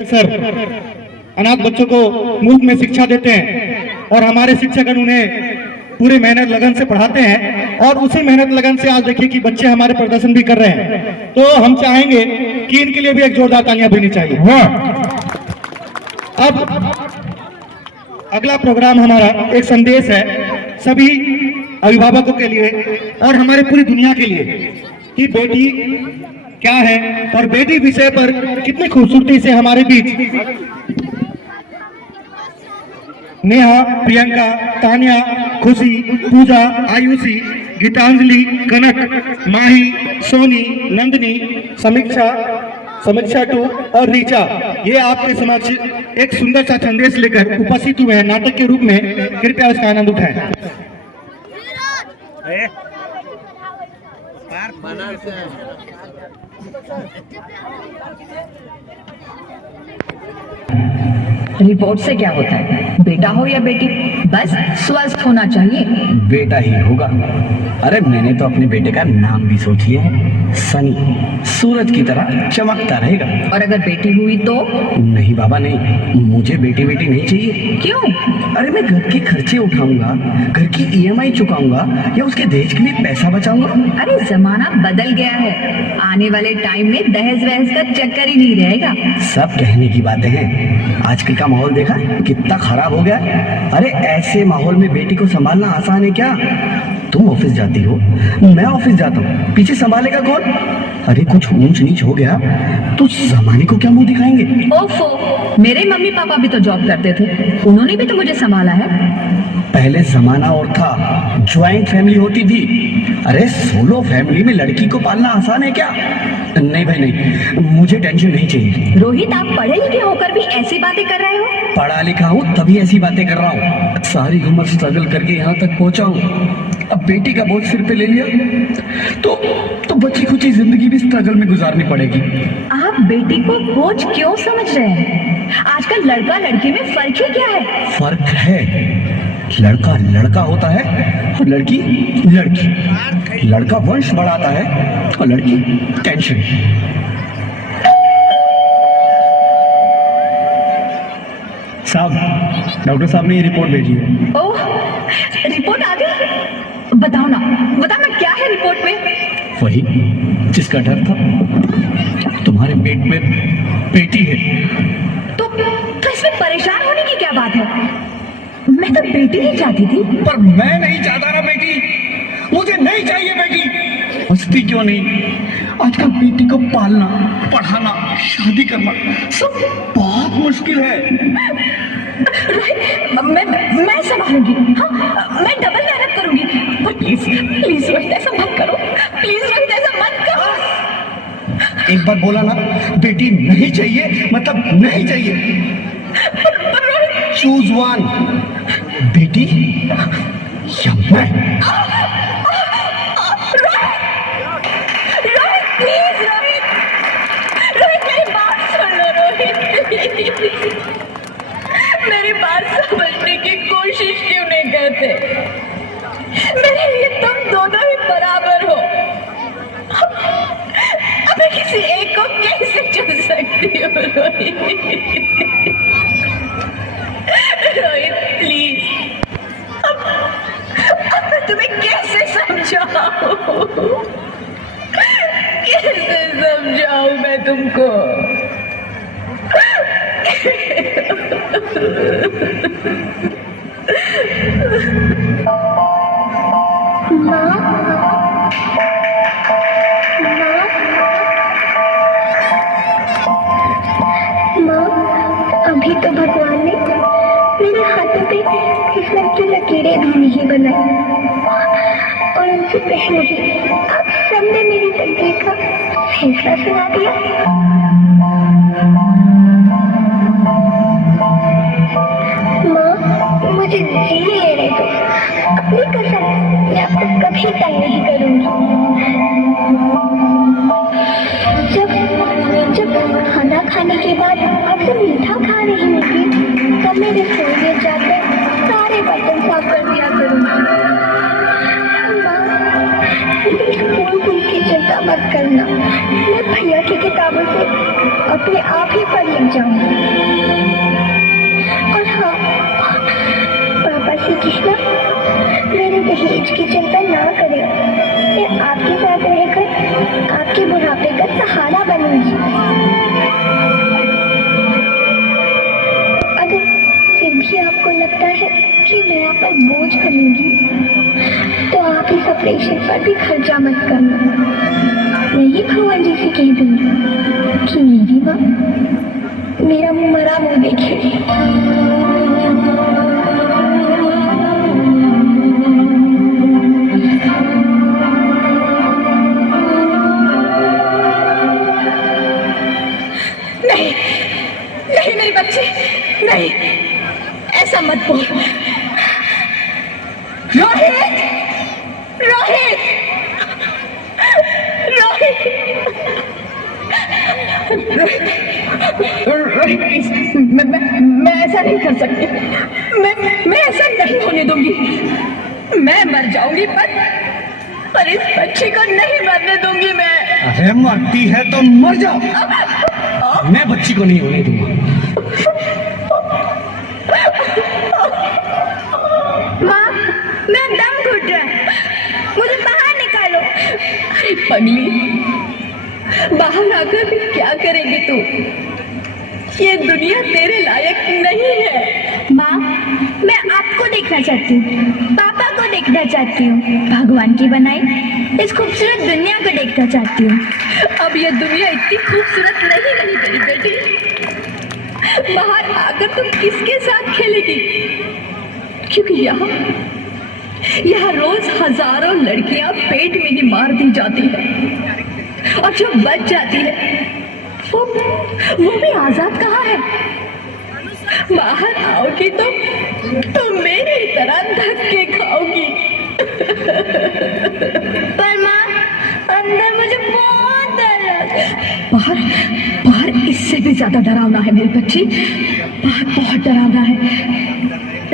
Sir अनाथ बच्चों को मुफ्त में शिक्षा देते हैं और हमारे शिक्षकगण उन्हें पूरे मेहनत लगन से पढ़ाते हैं और उसी मेहनत लगन से आज देखिए कि बच्चे हमारे प्रदर्शन भी कर रहे हैं। तो हम चाहेंगे कि इनके लिए भी एक जोरदार तालियां बजनी चाहिए। अब अगला प्रोग्राम हमारा एक संदेश है सभी अभिभावकों के लिए और हमारे पूरी दुनिया के लिए कि बेटी क्या है और बेटी विषय पर कितनी खूबसूरती से हमारे बीच नेहा, प्रियंका, तानिया, खुशी, पूजा, आयुषी, गीतांजलि, कनक, माही, सोनी, नंदिनी, समीक्षा 2 और रीचा ये आपके समक्ष एक सुंदर सा संदेश लेकर उपस्थित हुए हैं नाटक के रूप में। कृपया उसका आनंद उठाएं। रिपोर्ट से क्या होता है? बेटा हो या बेटी, बस स्वस्थ होना चाहिए। बेटा ही होगा। अरे मैंने तो अपने बेटे का नाम भी सोच लिया है, सनी, सूरज की तरह चमकता रहेगा। और अगर बेटी हुई तो? नहीं बाबा नहीं, मुझे बेटी नहीं चाहिए। क्यों? अरे मैं घर के खर्चे उठाऊंगा, घर की EMI चुकाऊंगा या उसके दहेज के लिए पैसा बचाऊंगा। अरे जमाना बदल गया है, आने वाले टाइम में दहेज वहेज का चक्कर ही नहीं रहेगा। सब कहने की बातें हैं, आजकल का माहौल देखा कितना खराब हो गया। अरे ऐसे माहौल में बेटी को संभालना आसान है क्या? तुम ऑफिस जाती हो, मैं ऑफिस जाता हूँ, पीछे संभालेगा कौन? अरे कुछ ऊंच नीच हो गया तो जमाने को क्या मुंह दिखाएंगे? ओफो, मेरे मम्मी पापा भी तो जॉब करते थे, उन्होंने भी तो मुझे संभाला है। पहले जमाना और था, ज्वाइंट फैमिली होती थी। अरे सोलो फैमिली में लड़की को पालना आसान है क्या? नहीं भाई नहीं, मुझे टेंशन नहीं चाहिए। रोहित, आप पढ़े लिखे होकर भी ऐसी बातें कर रहे हो? पढ़ा लिखा हूँ तभी ऐसी बातें कर रहा हूँ। सारी उम्र स्ट्रगल करके यहाँ तक पहुँचा हूँ, अब बेटी का बोझ सिर पे ले लिया तो बची खुची जिंदगी भी स्ट्रगल में गुजारनी पड़ेगी। आप बेटी को बोझ क्यों समझ रहे हैं? आजकल लड़का लड़की में फर्क ही क्या है? फर्क है, लड़का लड़का होता है और लड़की लड़की। लड़का वंश बढ़ाता है और लड़की टेंशन। साहब, डॉक्टर साहब ने ये रिपोर्ट भेजी है। ओह, रिपोर्ट आ गई? बताओ ना क्या है रिपोर्ट में? वही जिसका डर था, तुम्हारे पेट में बेटी है। तो इसमें परेशान होने की क्या बात है? मैं तो बेटी ही चाहती थी। पर मैं नहीं चाहता ना बेटी, मुझे नहीं चाहिए बेटी। हंसती क्यों नहीं? आजकल बेटी को पालना, पढ़ाना, शादी करना सब बहुत मुश्किल है। मैं संभालूंगी। हाँ, मैं डबल मेहनत करूंगी। पर प्लीज रोहित ऐसा मत करो, प्लीज रोहित ऐसा मत करो। एक बार बोला ना, बेटी नहीं चाहिए मतलब नहीं चाहिए। चूज वन, बेटी या मैं। रोहित प्लीज, रोहित मेरी बात सुन लो। रोहित मेरी बात समझने की कोशिश क्यों नहीं करते? मेरे लिए तुम दोनों ही बराबर हो। अब मैं किसी एक को कैसे चुन सकती हूँ? रोहित प्लीज, अब मैं तुम्हें कैसे समझाऊं? कैसे समझाऊं मैं तुमको? अभी तो भगवान ने मेरे हाथों पे किस्मत की लकीरें भी नहीं बनाई और उनसे पहले ही आप सबने मेरी तकदीर का फैसला सुना दिया। माँ, मुझे जी लेने दो। अपनी कसम, मैं आपको कभी तंग नहीं करूंगी। जब खाना खाने के बाद आपसे मीठा खा रही होगी तब मैं रसोई में जाकर सारे बर्तन साफ कर दिया करूंगी। माँ, फूल की चिंता मत करना, मैं भैया की किताबों से अपने आप ही पढ़ लिख जाऊंगी। और हाँ पापा श्री कृष्णा, मेरे दहेज की चिंता ना करें, मैं आपके साथ रहकर आपके बुढ़ापे का सहारा बनूंगी। अगर फिर भी आपको लगता है कि मैं आप पर बोझ बनूंगी, तो आप इस ऑपरेशन पर भी खर्चा मत करना। मैं ही भगवान जी से कह दूंगी कि मेरी माँ मेरा मरा मुंह देखेगी। नहीं नहीं मेरी बच्ची, नहीं, ऐसा मत बोल। रोहित, रोहित, रोहित, रोहित, प्लीज, मैं ऐसा नहीं कर सकती। मैं ऐसा नहीं होने दूंगी। मैं मर जाऊंगी पर इस बच्ची को नहीं मरने दूंगी मैं। अरे मरती है तो मर जाओ, मैं बच्ची को नहीं होने दूंगा। माँ, मैं दम घुट रहा है, मुझे बाहर निकालो। अरे पगली, बाहर आकर भी क्या करेगी तू? ये दुनिया तेरे लायक नहीं है। माँ, मैं आपको देखना चाहती हूँ, पापा को देखना चाहती हूँ, भगवान की बनाई इस खूबसूरत दुनिया को देखना चाहती हूँ। अब ये दुनिया इतनी खूबसूरत नहीं रही मेरी बेटी। बाहर आकर तुम किसके साथ खेलेगी? क्योंकि यहाँ रोज हजारों लड़कियां पेट में ही मार दी जाती है, और जो बच जाती है वो भी आजाद कहाँ है? बाहर आओगी तो मेरी तरह धक्के खाओगी। पर माँ, अंदर मुझे बहुत डर लग रहा है। बाहर इससे भी ज्यादा डरावना है मेरी बच्ची, बाहर बहुत डरावना है।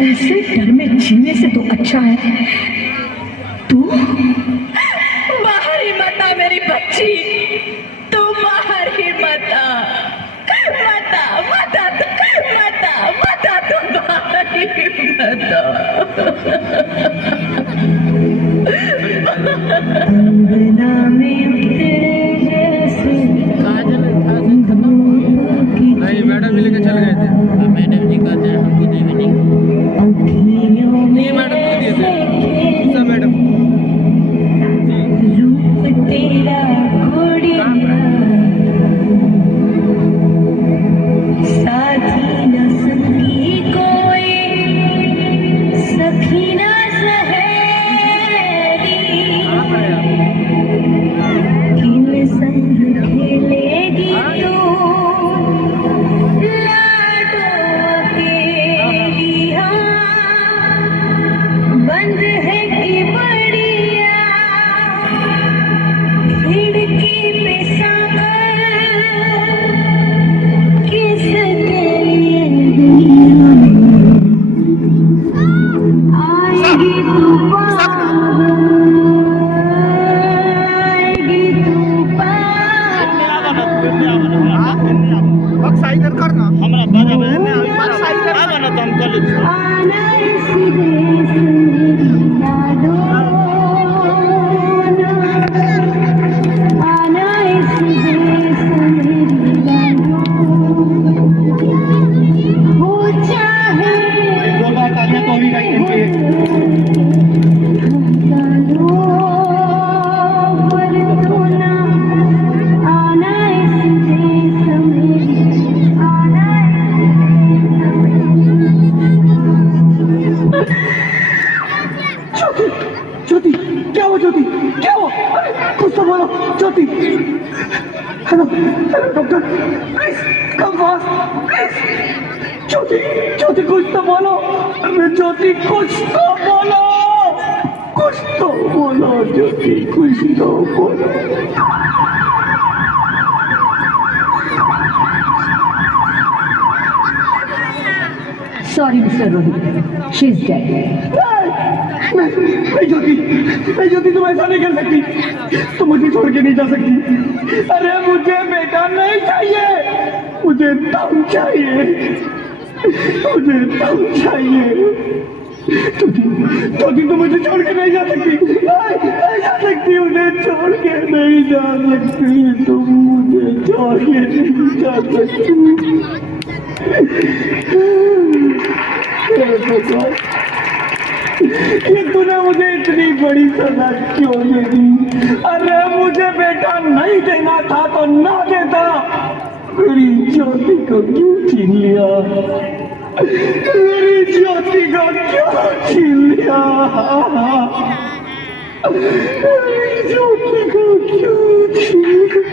ऐसे डर में जीने से तो अच्छा है तू बाहर ही मत आ मेरी बच्ची, तू बाहर ही मत आ, मत आ, मत आ, मत आ, मत आ, तू बाहर ही मत नहीं मैडम जी लेके चल गए थे। मैडम जी कहते हैं हमको देवे नहीं मैडम को दिए थे सब मैडम। ज्योति कुछ तो बोलो, ज्योति कुछ तो बोलो, कुछ तो बोलो, ज्योति कुछ तो बोलो। Sorry Mister Rohit, she is dead. Jyoti तुम ऐसा नहीं कर सकती, तुम मुझे छोड़ के नहीं जा सकती। अरे मुझे बेटा नहीं चाहिए, मुझे तुम चाहिए, मुझे तुम चाहिए। ज्योति तुम मुझे छोड़ के नहीं जा सकती, नहीं जा सकती, मुझे छोड़ के नहीं जा सकती, तुम मुझे छोड़ के नहीं जा सकती। ये तूने मुझे इतनी बड़ी सजा क्यों दे दी? अरे मुझे बेटा नहीं देना था तो ना देता, मेरी ज्योति को क्यों छीन लिया, मेरी ज्योति को क्यों छीन लिया, मेरी ज्योति को क्यों छीन लिया?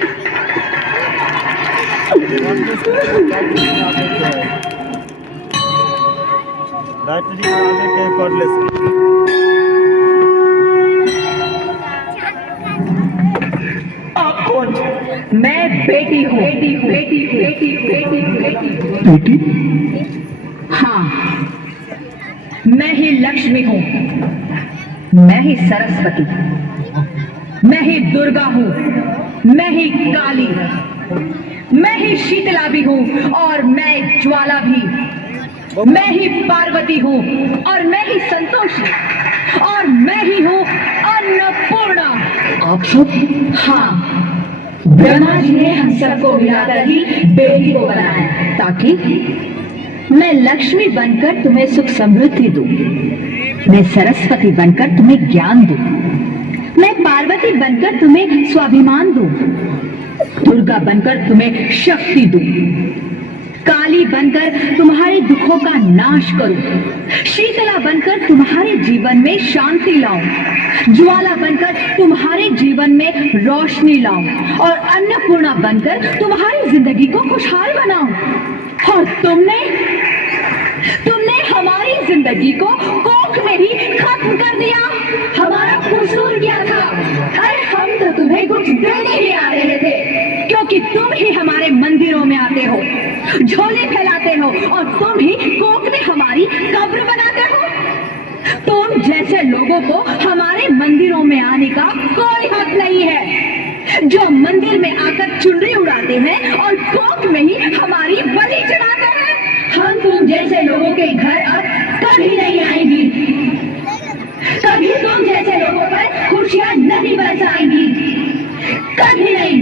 आप कौन? मैं बेटी हूँ, बेटी? हाँ, मैं ही लक्ष्मी हूँ, मैं ही सरस्वती, मैं ही दुर्गा हूँ, मैं ही काली, मैं ही शीतला भी हूँ और मैं ज्वाला भी, मैं ही पार्वती हूँ और मैं ही संतोषी और मैं ही हूँ अन्नपूर्णा। आप सब? हाँ, ब्रह्मा जी ने हम सबको मिलाकर ही बेटी को बनाया ताकि मैं लक्ष्मी बनकर तुम्हें सुख समृद्धि दूं, मैं सरस्वती बनकर तुम्हें ज्ञान दूं, मैं पार्वती बनकर तुम्हें स्वाभिमान दूं, दुर्गा बनकर तुम्हें शक्ति दूं, काली बनकर तुम्हारे दुखों का नाश करूं, शीतला बनकर तुम्हारे जीवन में शांति लाऊं, ज्वाला बनकर तुम्हारे जीवन में रोशनी लाऊं और अन्नपूर्णा बनकर तुम्हारी जिंदगी को खुशहाल बनाऊं। और तुमने हमारी जिंदगी को कोख में ही खत्म कर दिया। हमारा कसूर क्या था? अरे हम तो तुम्हें कुछ देने ही आ रहे थे, क्योंकि तुम ही हमारे मंदिरों में आते हो, झोले फैलाते हो और तुम ही कोख में हमारी कब्र बनाते हो। तुम जैसे लोगों को हमारे मंदिरों में आने का कोई हक नहीं है, जो मंदिर में आकर चुनरी उड़ाते हैं और कोख में ही हमारी बलि चढ़ाते हैं। हम तुम जैसे लोगों के घर अब कभी नहीं आएंगी, कभी तुम जैसे लोगों पर खुशियां नहीं बरसाएंगी, कभी नहीं।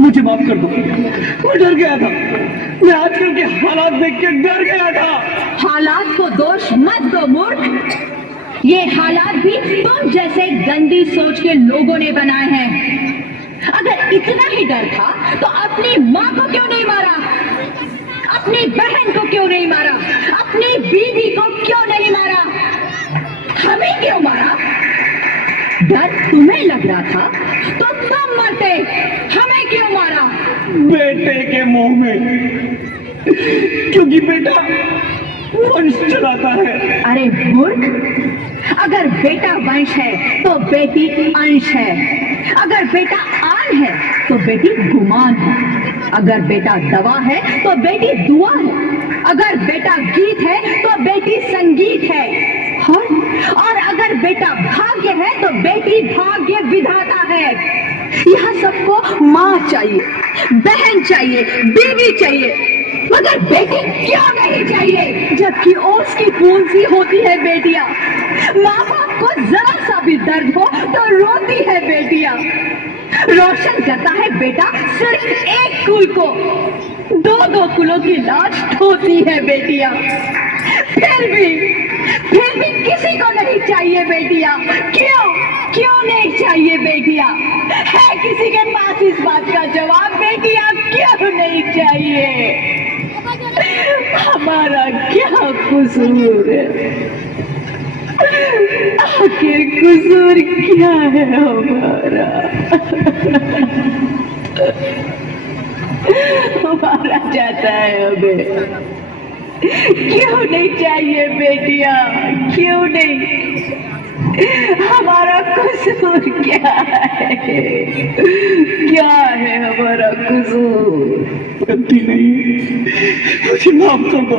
मुझे माफ कर दो, मैं डर गया था, मैं आजकल के हालात देख के डर गया था। हालात को दोष मत दो मूर्ख, ये हालात भी तुम जैसे गंदी सोच के लोगों ने बनाए हैं। अगर इतना ही डर था तो अपनी माँ को क्यों नहीं मारा, अपनी बहन को क्यों नहीं मारा, अपनी बीवी को क्यों नहीं मारा, हमें क्यों मारा? डर तुम्हें लग रहा था तो तुम मरते, हमें क्यों मारा? बेटे के मुंह में, क्योंकि बेटा वंश चलाता है। अरे मूर्ख, अगर बेटा वंश है तो बेटी अंश है, अगर बेटा आन है तो बेटी गुमान है, अगर बेटा दवा है तो बेटी दुआ है, अगर बेटा गीत है तो बेटी संगीत है, और अगर बेटा भाग्य है तो बेटी भाग्य विधाता है। यह सबको माँ चाहिए, बहन चाहिए, बीवी चाहिए, मगर बेटी क्यों नहीं चाहिए? जबकि ओस की खून सी होती है बेटियां, माँ बाप को जरा सा भी दर्द हो तो रोती है बेटियां। रोशन करता है बेटा सिर्फ एक कुल को, दो दो कुलों की लाश ढोती है बेटियां। फिर भी किसी को नहीं चाहिए बेटियां। क्यों नहीं चाहिए बेटियां? है किसी के पास इस बात का जवाब? बेटियां क्यों नहीं चाहिए? हमारा क्या कसूर है? आखिर कसूर क्या है हमारा? हमारा जाता है हमें। क्यों नहीं चाहिए बेटियां? क्यों नहीं? हमारा कसूर क्या है? क्या है हमारा कसूर? गलती नहीं, मुझे माफ कर दो,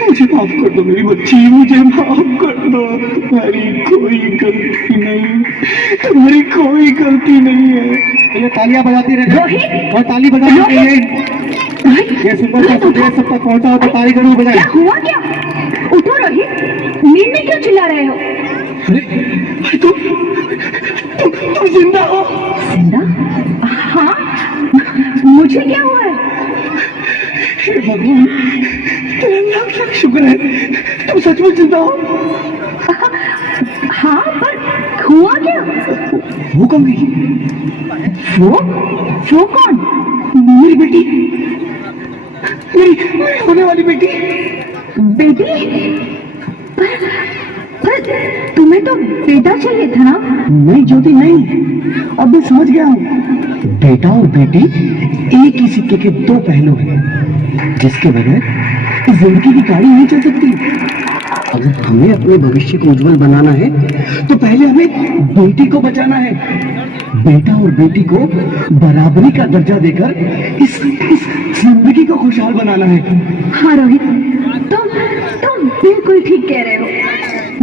मुझे माफ कर दो मेरी बच्ची, मुझे माफ कर दो। तुम्हारी कोई गलती नहीं, तुम्हारी कोई गलती नहीं है। ये तालियां बजाती रहना रोहित! और ताली बजानी चाहिए। रोहित, ये सुंदर सा संदेश सब तक पहुंचा हो तो ताली जरूर बजाएं। क्या हुआ क्या? उठो रोहित, नींद में क्यों चिल्ला रहे हो? अरे तुम जिंदा हो? जिंदा? हाँ, मुझे क्या हुआ है? हे भगवान, तेरा लाख लाख शुक्र है, तुम सचमुच जिंदा हो। हाँ, पर हुआ क्या? वो कौन गई? वो कौन? मेरी बेटी, मेरी होने वाली बेटी। बेटी? पर तुम्हें तो बेटा चाहिए था ना? नहीं ज्योति नहीं, अब मैं समझ गया हूँ। बेटा और बेटी एक ही सिक्के के दो पहलू हैं, जिसके बगैर इस जिंदगी की गाड़ी नहीं चल सकती। अगर हमें अपने भविष्य को उज्जवल बनाना है तो पहले हमें बेटी को बचाना है। बेटा और बेटी को बराबरी का दर्जा देकर इस जिंदगी को खुशहाल बनाना है। हाँ रोहित, तुम बिल्कुल ठीक कह रहे हो।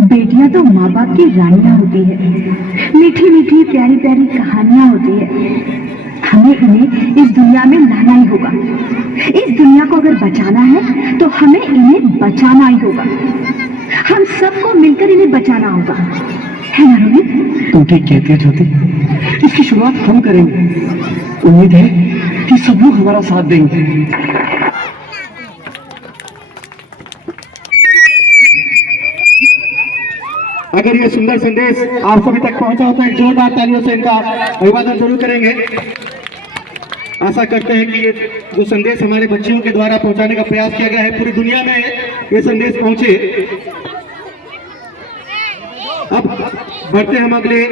बेटियां तो माँ बाप की रानियां होती है, मीठी मीठी प्यारी प्यारी कहानियां होती है। हमें इन्हें इस दुनिया में लाना ही होगा। इस दुनिया को अगर बचाना है तो हमें इन्हें बचाना ही होगा। हम सबको मिलकर इन्हें बचाना होगा, है ना रोहित? तुम ठीक कहती हो ज्योति, इसकी शुरुआत हम करेंगे। उम्मीद है कि सब लोग हमारा साथ देंगे। अगर ये सुंदर संदेश आप सभी तक पहुंचा हो तो एक जोरदार तालियों से इनका अभिवादन जरूर करेंगे। आशा करते हैं कि ये जो संदेश हमारे बच्चियों के द्वारा पहुंचाने का प्रयास किया गया है पूरी दुनिया में ये संदेश पहुंचे। अब बढ़ते हम अगले